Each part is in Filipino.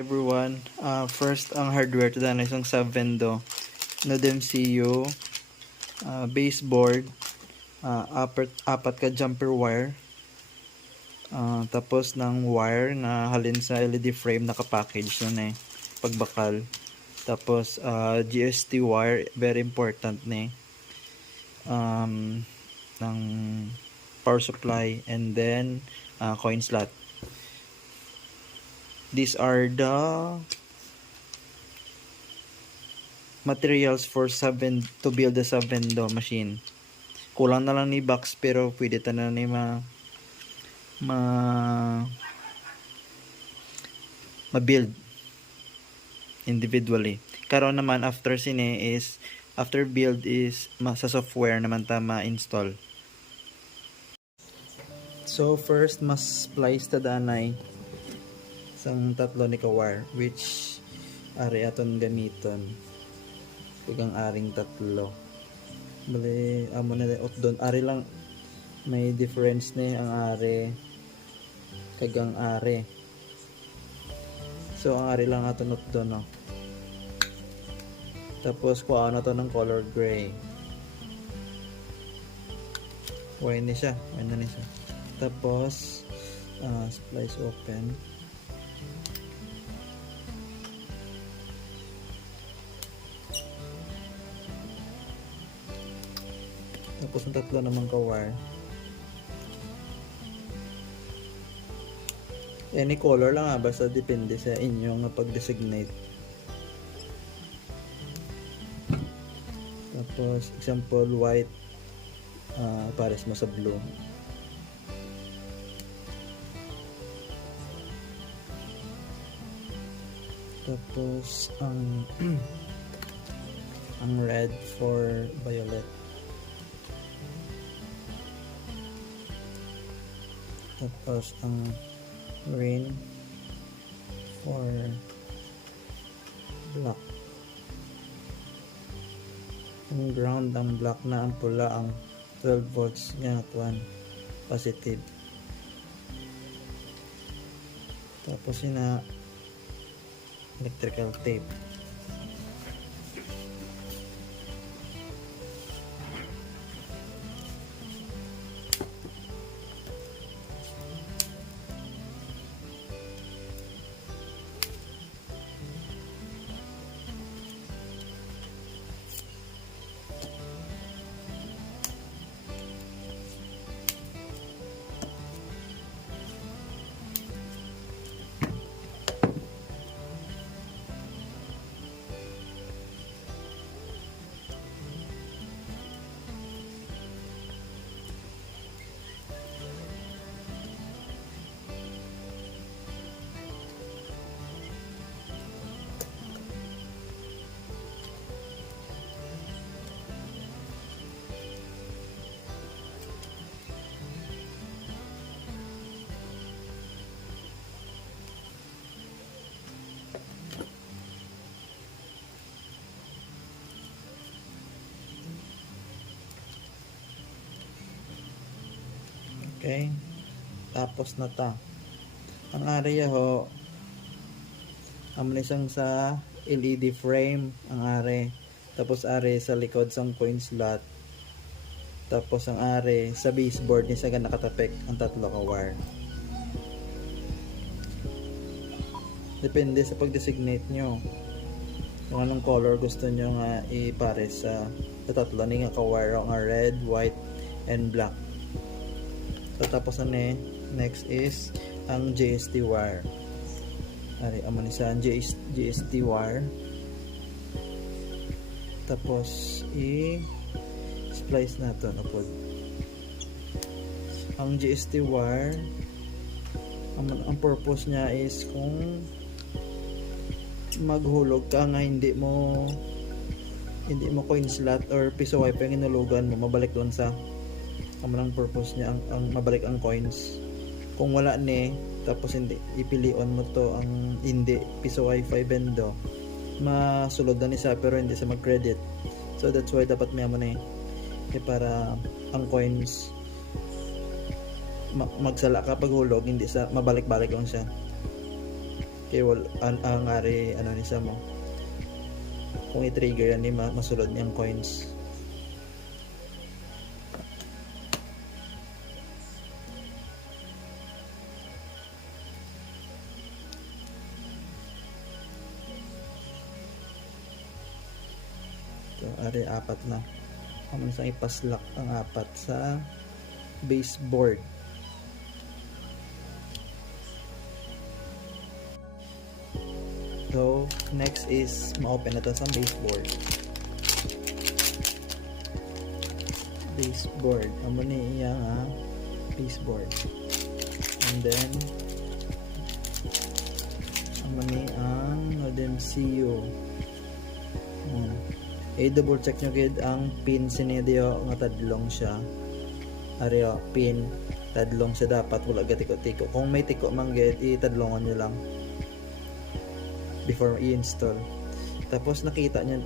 Everyone, first ang hardware to daan isang Savendo Nodem CU baseboard, apat ka jumper wire, tapos ng wire na halin sa LED frame naka-package nun pagbakal, tapos GST wire, very important ng power supply, and then coin slot. These are the materials for to build the Savendo machine. Kulang na lang ni box pero pwede ta na ni ma-build individually. Karon naman after build is sa software naman ta ma-install. So first mas splice ta danay sang tatlo ni ka-wire, which ari aton gamiton kagang aring tatlo. Bali amo na doon ari lang may difference ni ang ari kagang ari. So ang ari lang aton doon, no. Tapos kuha na to ng color gray. Why na siya. Tapos splice open. Tapos ang tatlo naman ka-wire. Any color lang basta depende sa inyong pag-designate. Tapos example white, pares mo sa blue. Tapos ang red for violet. Tapos ang green for black. Ang ground ang black na, ang pula ang 12 volts nga tuwan positive. Tapos yun electrical tape. Okay, tapos na ta. Ang area isang sa LED frame ang are. Tapos are sa likod sang coin slot. Tapos ang are sa baseboard ni sa nakatapik ang tatlo ka wire. Depende sa pag-designate nyo kung anong color gusto nyo nga ipares sa tatlo ni nga ka wire, ang red, white, and black. So tapos next is ang JST wire. Ari amo ni sa JST wire. Tapos splice nato upod. Ang JST wire ang purpose niya is kung maghulog ka nga hindi mo coin slot or piso wipe ang inulugan mo, mabalik doon sa ang purpose niya ang mabalik ang coins. Kung wala tapos hindi ipilion mo to ang hindi piso wifi bendo, masulod na ni sa pero hindi sa mag-credit. So that's why dapat may amo para ang coins magsala ka pag hulog, hindi sa mabalik-balik lang siya. kay ang ari ano ni sa mo kung i-trigger yan ni masulod niyang coins. So ari apat na kung isang ipaslak ang apat sa baseboard. So, next is ma-open na to sa baseboard. Baseboard. Amo ni iya nga baseboard. And then amo ni ang MCU. I-double check nyo gid ang pin sinidyo nga tadlong siya. Ari pin tadlong siya, dapat wala gatiko-tiko. Kung may tiko man gid, itadlongan nyo lang before i-install. Tapos nakita niya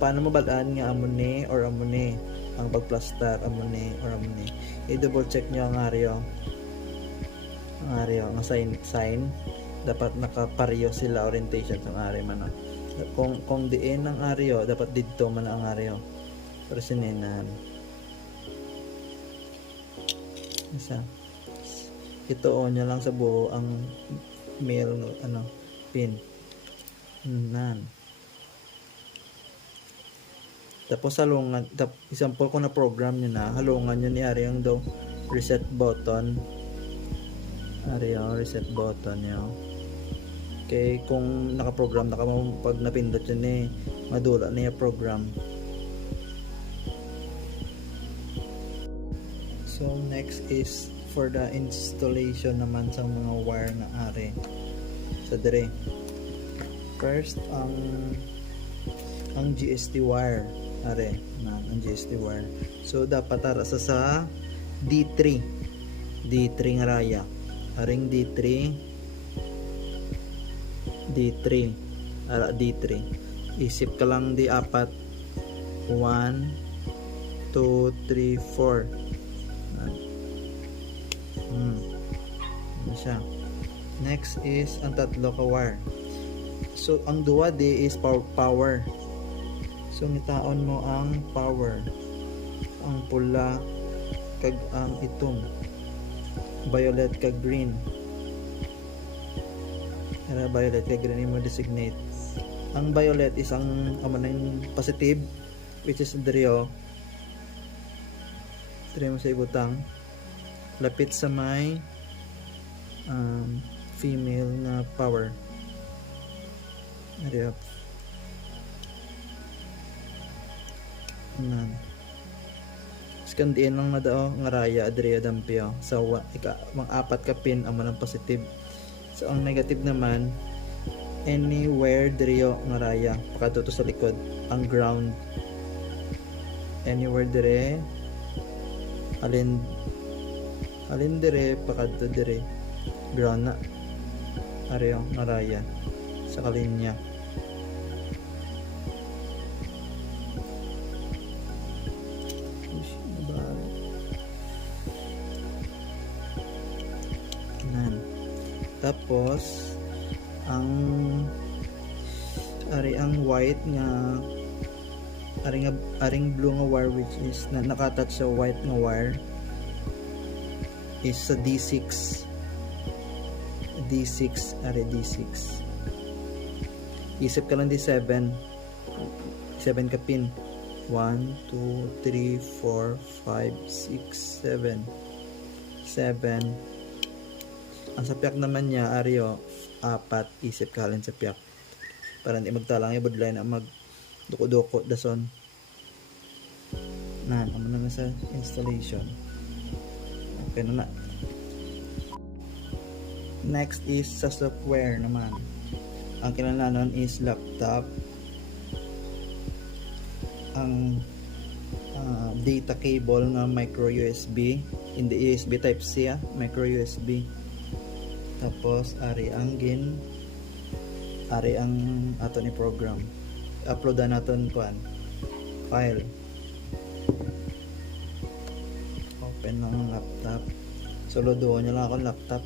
paano mabalaan nga amone or amone ang pagplaster amone or amone. I-double check niyo ang area. Ang area nga sign dapat nakapareho sila orientation sa area man. Kung diin ang area dapat didto man ang area. Pero sinenan. Isa. Ito on niya lang sa buo ang mail pin. Nan. Tapos halungan, example ko na program niyo na, halungan niyo ni ari ang daw reset button. Ari ang reset button niyo. Okay, kung naka-program na ka mo, pag napindot yun madula na yung program. So next is for the installation naman sa mga wire na ari sa dire. First ang GST wire are ang GST wire. So dapat tara sa D3 nga raya. Aring D3 ara D3. Isip ka lang di apat. 1 2 3 4. Ano siya. Next is ang tatlo ka wire. So ang duwa di is power. So ngitaon mo ang power. Ang pula kag ang itom. Violet kag green. Era violet kag green mo designate. Ang violet is ang amanang positive, which is drio. Drio mo sa ibutang. Lapit sa may female na power. Ariap. Nan. Skandiin lang na daw nga raya adria dampio. So mga apat ka pin ang manang positive. So ang negative naman anywhere drio nga raya pakadto sa likod ang ground. Anywhere dire alin dire pakadto dire ground na. Ariyo nga raya sa kalinya. Tapos ang white nga aring blue nga wire which is na nakatouch sa white nga wire is sa D6 D6. Isip ka lang D7 ka pin 1 2 3 4 5 6 7 ang sapyak naman niya aryo apat. Isip ka halin sapyak para hindi magtalang yung budline ang mag duko dason na ano naman sa installation. Okay na. Next is sa software naman. Ang kinalanon is laptop. Ang data cable nga micro USB, hindi USB type C micro USB. Tapos ari ang ato ni program. Upload na naton kuan file. Open ng laptop. So loaduhan niyo lang ako laptop.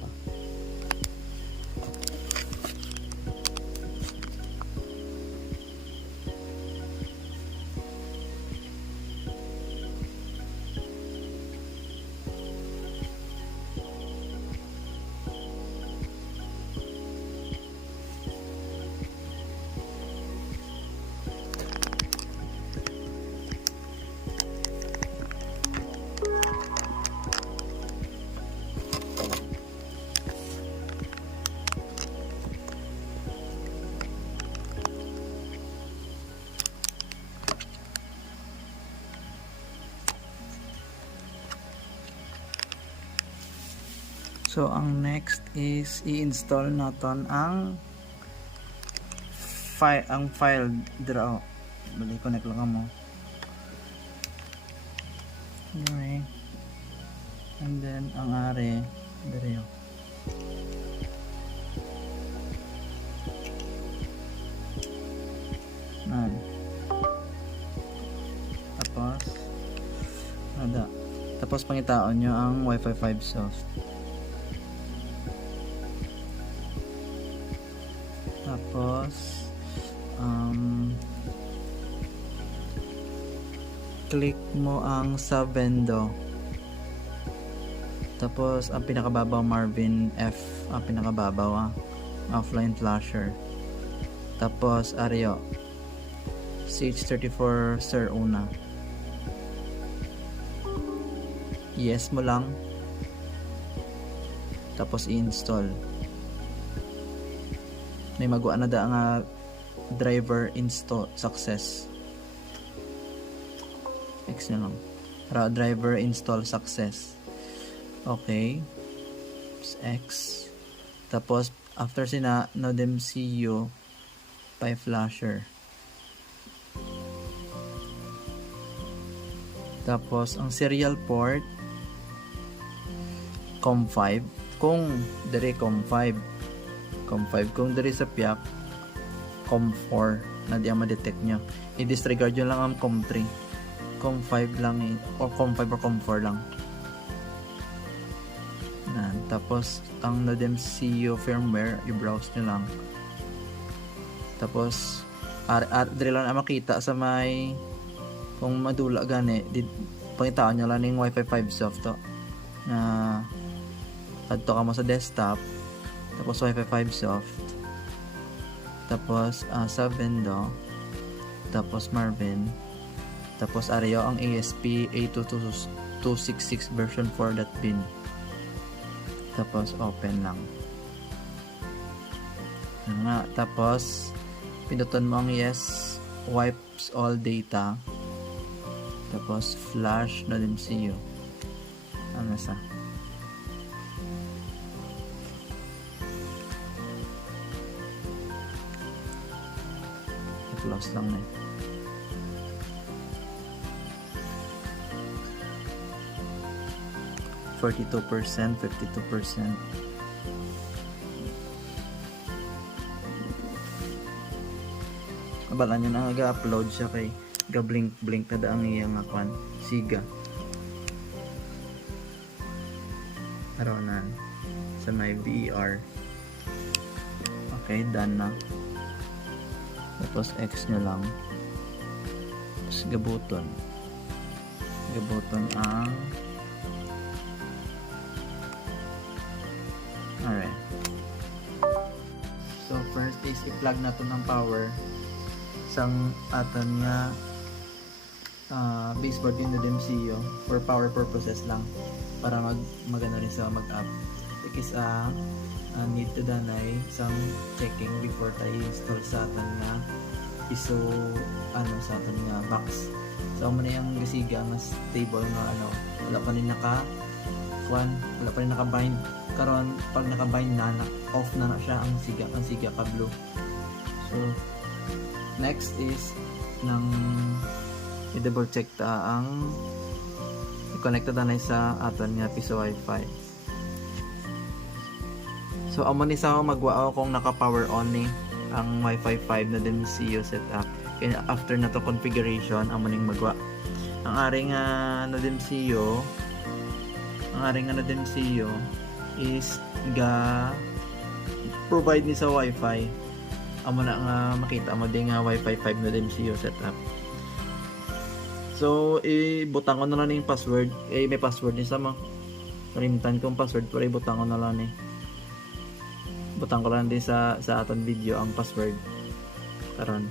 So ang next is i-install natin ang file draw. Bali connect lang mo. Okay. And then ang are dire. Nan. Tapos pangitaon nyo ang Wi-Fi 5 soft. Tapos click mo ang Savendo. Tapos ang pinakababaw Marvin F, ang pinakababaw offline flasher. Tapos Ario CH34 Sir Una. Yes mo lang. Tapos i-install. May magawa na da nga driver install success. X na lang. Driver install success. Okay. X. Tapos after sina Nodem CU by flasher. Tapos ang serial port COM5 kung dire COM5 kung dire sa PIAP COM4 na di ma-detect nyo, i-disregard nyo lang ang COM3, COM5 lang o COM5 or COM4 lang. Tapos ang Nodem CU firmware i-browse nyo lang. Tapos dire lang na makita sa may kung madula gani pangitaan nyo lang yung Wi-Fi 5 soft to na adto ka mo sa desktop, tapos Wi-Fi 5 soft, tapos Savendo, tapos Marvin, tapos Ario ang ASP A22266 version 4.bin, tapos open lang tapos pindutan mo ang yes, wipes all data, tapos flash na din siyo ano sa close lang na 42%, 52%. Abala nyo na nag-upload siya kay ga-blink na daang iyang akwan siga aronan sa may VER. Okay, done na. Tapos X nyo lang, tapos gabuton ang alright. So first is i-plug na to ng power sang aton nga baseboard yung Nodem CU for power purposes lang para magano rin sa mag-up. Because need to danay some checking before tayo install sa aton nga iso sa aton nga box. So mo na yung gasiga nga stable nga wala pa rin naka-bind karon. Pag naka-bind na off na siya ang siga kablo. So next is nang i-double check ta ang i-connect ta na sa aton nga piso Wi-Fi. So amo ni sa magwao kung naka-power on ni ang Wi-Fi 5 na din CU setup. Kaya after na to configuration amo ning magwa. Ang aring Nodem CU is ga provide ni sa Wi-Fi. Amo na nga makita mo din nga Wi-Fi 5 Nodem CU setup. So ibutang ko na lang yung password. May password ni sa kalimtan kong password pero ibutang ko na lang butang ko lang din sa aton video ang password karon.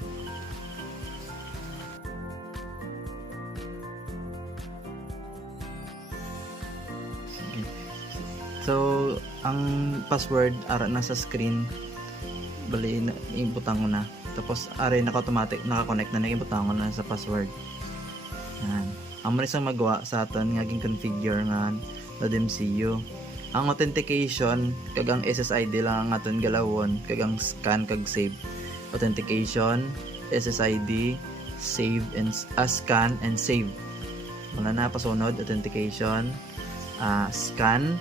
Okay. So ang password ara na sa screen, bali ibutang ko na, tapos ara naka-automatic naka-connect na ibutang ko na sa password. Yan amo rin sa magawa sa aton nga configure nga Nodem CU ang authentication kag ang SSID lang ang aton galawon, kag ang scan kag save. Authentication, SSID, save and scan and save. Muna na pasunod, authentication, scan,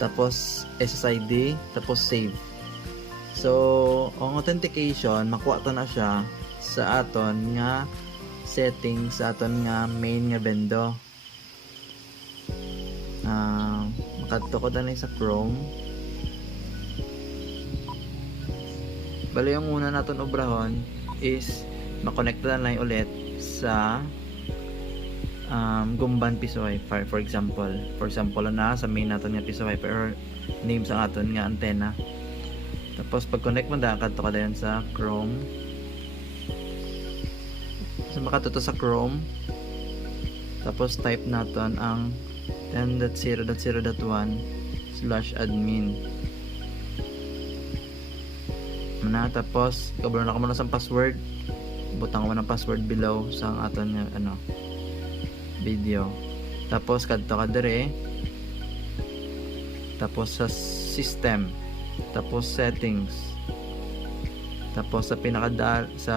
tapos SSID, tapos save. So ang authentication makuha ta na siya sa aton nga settings sa aton nga main nga bendo. Makadto ko na sa Chrome. Bali yung una naton obrahon is makonect na lang ulit sa Gumban piso wifi, for example na sa main naton nga piso wifi or name sa aton nga antena. Tapos pag connect mo da kadto ka dayon sa Chrome. So makadto sa Chrome, tapos type naton ang 10.0.0.1/admin na, tapos kabalo na ka muna sa password, butang mo ng password below sa aton nga video. Tapos kadto ka dire, tapos sa system, tapos settings, tapos sa sa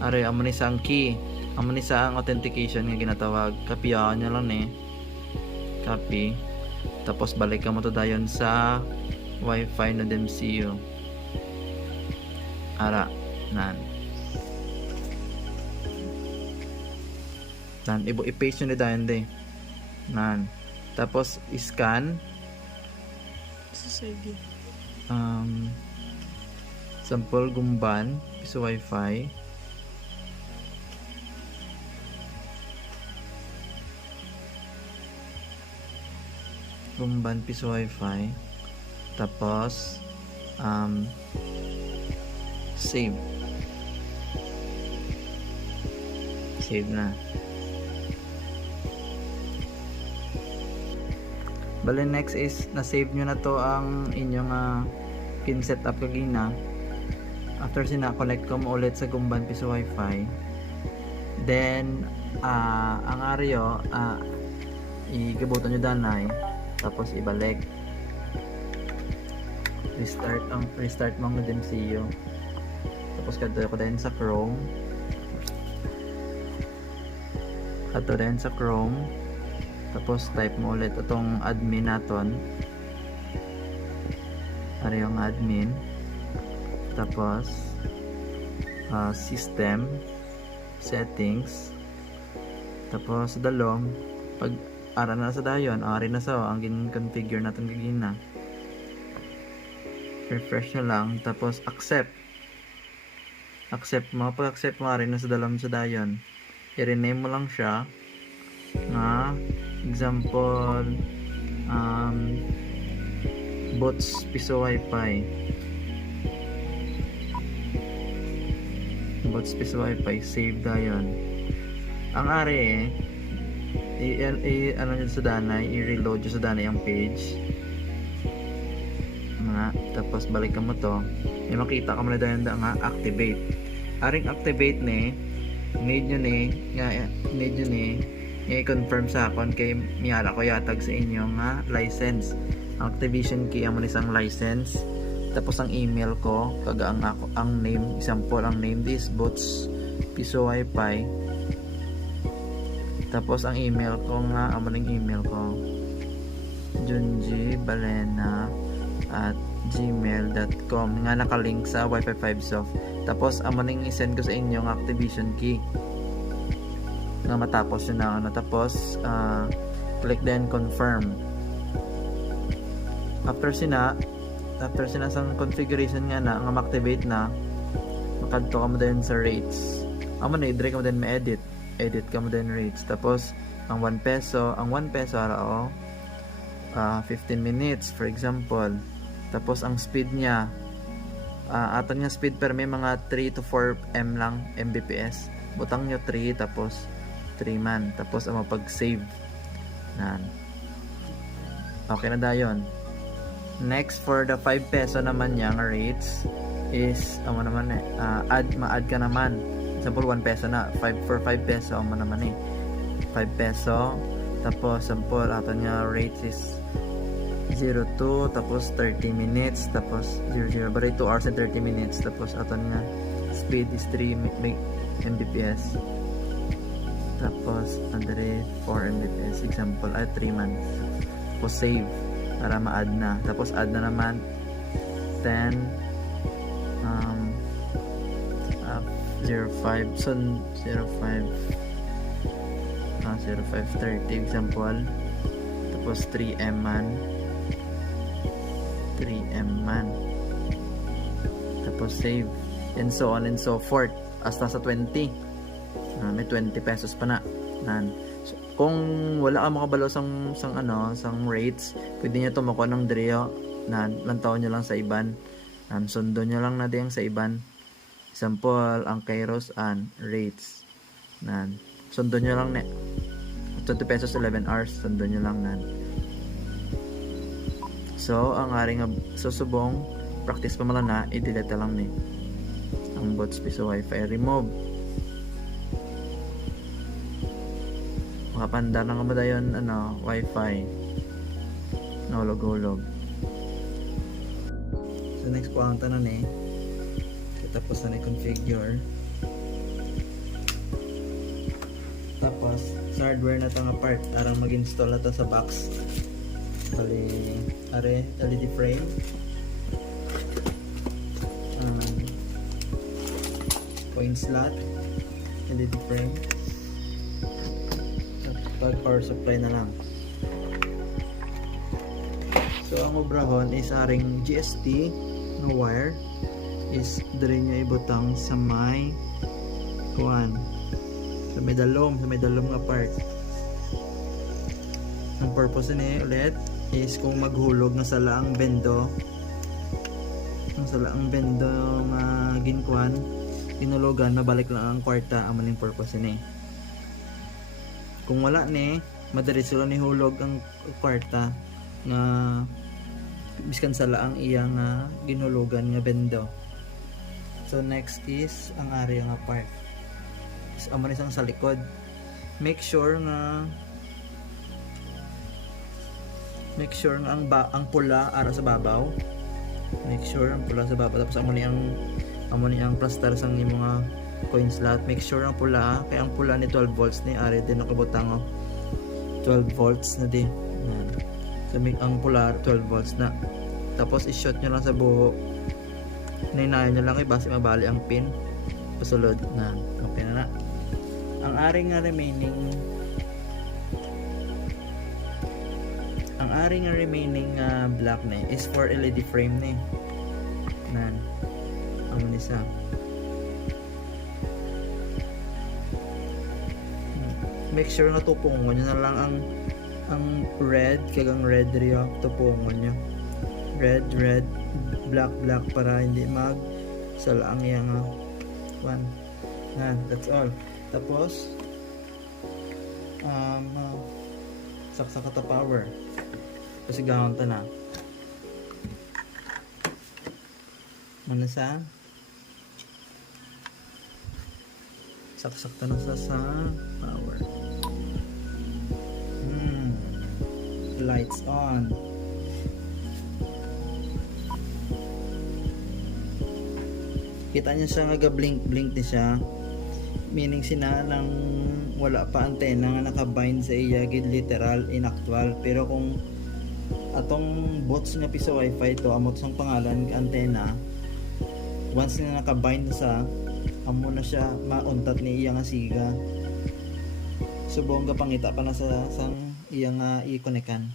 amo ni sa ang key, amo ni sa ang authentication nga ginatawag, kopyahan niya lang copy, tapos balik ka mo to dayon sa wifi na DMCU ara nan i-paste nyo ni dayon nan, tapos scan SSID, sample Gumban piso wifi, Gumban piso wifi, tapos save na. Bali next is na-save nyo na to ang inyong pin setup kagina. After sina-connect ko mo ulit sa Gumban piso wifi, then ang aryo igabutan nyo danay, tapos ibalik, restart mo ang DMCU, tapos kadto ko din sa Chrome, tapos type mo ulit itong admin naton, ari yung admin, tapos system, settings, tapos dalong pag ara na sa dayon, ari na sa ang gin-configure natin gigina, refresh na lang, tapos accept mo. Pag accept mo, ari na sa dalam sa dayon, i-rename mo lang siya nga example bots piso wifi, save dayon. Ang ari ano nyo sa danay, i-reload nyo sa danay ang page nga, tapos balikan mo to, may makita ka mo na dayon nga activate. Aring activate need nyo i-confirm sa akon kay miyala ko yatag sa inyo nga license. Ang activation key amo isang license, tapos ang email ko kaga ang name, example ang name this bots piso wifi, tapos ang email ko nga amo ning email ko junjibalena@gmail.com nga nakalink sa Wi-Fi 5 soft. Tapos amo ning i-send ko sa inyo ang activation key nga matapos yun na tapos click then confirm. After sina sang configuration nga ma-activate na, makadto ka mo din sa rates, amo na i-drag mo din ma-edit ka mo din rates. Tapos ang 1 peso ara 15 minutes for example. Tapos ang speed niya aton nga speed per may mga 3 to 4 Mbps, butang nyo 3 tapos 3 man, tapos ang mapag-save nan, okay na dayon. Next, for the 5 peso naman yang rates is ma-add ka naman, example 1 peso na, 5 peso amo naman 5 peso, tapos sample aton nga rates is 02 tapos 30 minutes tapos 00 bali 2 hours and 30 minutes tapos aton nga speed is 3 Mbps tapos andre 4 Mbps example ay 3 months tapos save para ma-add na tapos add na naman 10 05 so 0530 example tapos 3M man tapos save and so on and so forth hasta sa 20 may 20 pesos pa na so, kung wala ka makabalo sang rates pwede nyo tumako ng Drio lantaw nyo lang sa iban sundo nyo lang na din sa iban example ang Kairos and rates sundo nyo lang 20 pesos 11 hours sundo nyo lang so ang aring susubong practice pa mala na i-delete lang ni ang bots piso wifi remove makapandar na kamada yun wifi nahulog-hulog so next po ang tanan tapos na configure tapos sa hardware na tanga part arang mag-install na sa box bali LED frame coin slot LED frame at power supply na lang so ang obrahon is aring GST no wire is dire nyo ibutang sa may kuan sa may dalom nga part ang purpose ni ulit is kung maghulog nga sala ang bendo nga ginkuan inulugan mabalik lang ang kwarta ang maling purpose ni kung wala ni madiretso lang ni hulog ang kwarta nga biskan sala ang iyang ginhulugan nga bendo. So next is ang area nga part. Is amo ni sang sa likod. Make sure nga ang pula ara sa babaw. Make sure ang pula sa babaw tapos amo ni ang plaster sang mga coin slot. Make sure ang pula kay ang pula ni 12 volts ni ari din nakabutang 12 volts na di. So ang pula 12 volts na. Tapos i-shot nyo lang sa buho. Ninayan nyo lang base mabali ang pin pasulod na okay na ang aring remaining black na is for LED frame na ang nisa make sure na tupungon nyo na lang ang red kagang red react tupungon nyo red black para hindi mag sala ang iyang one that's all tapos saksak ta power kasi gahon ta na manasa saksak ta na sa power lights on kita niya siya nga blink ni siya meaning sinalang wala pa antena nga nakabind sa iya gid literal inactual pero kung atong bots nga piso wifi to amot sang pangalan antena once na nakabind sa amo na siya mauntat ni iya nga siga subong ga pangita pa na sa sang iya nga i-connectan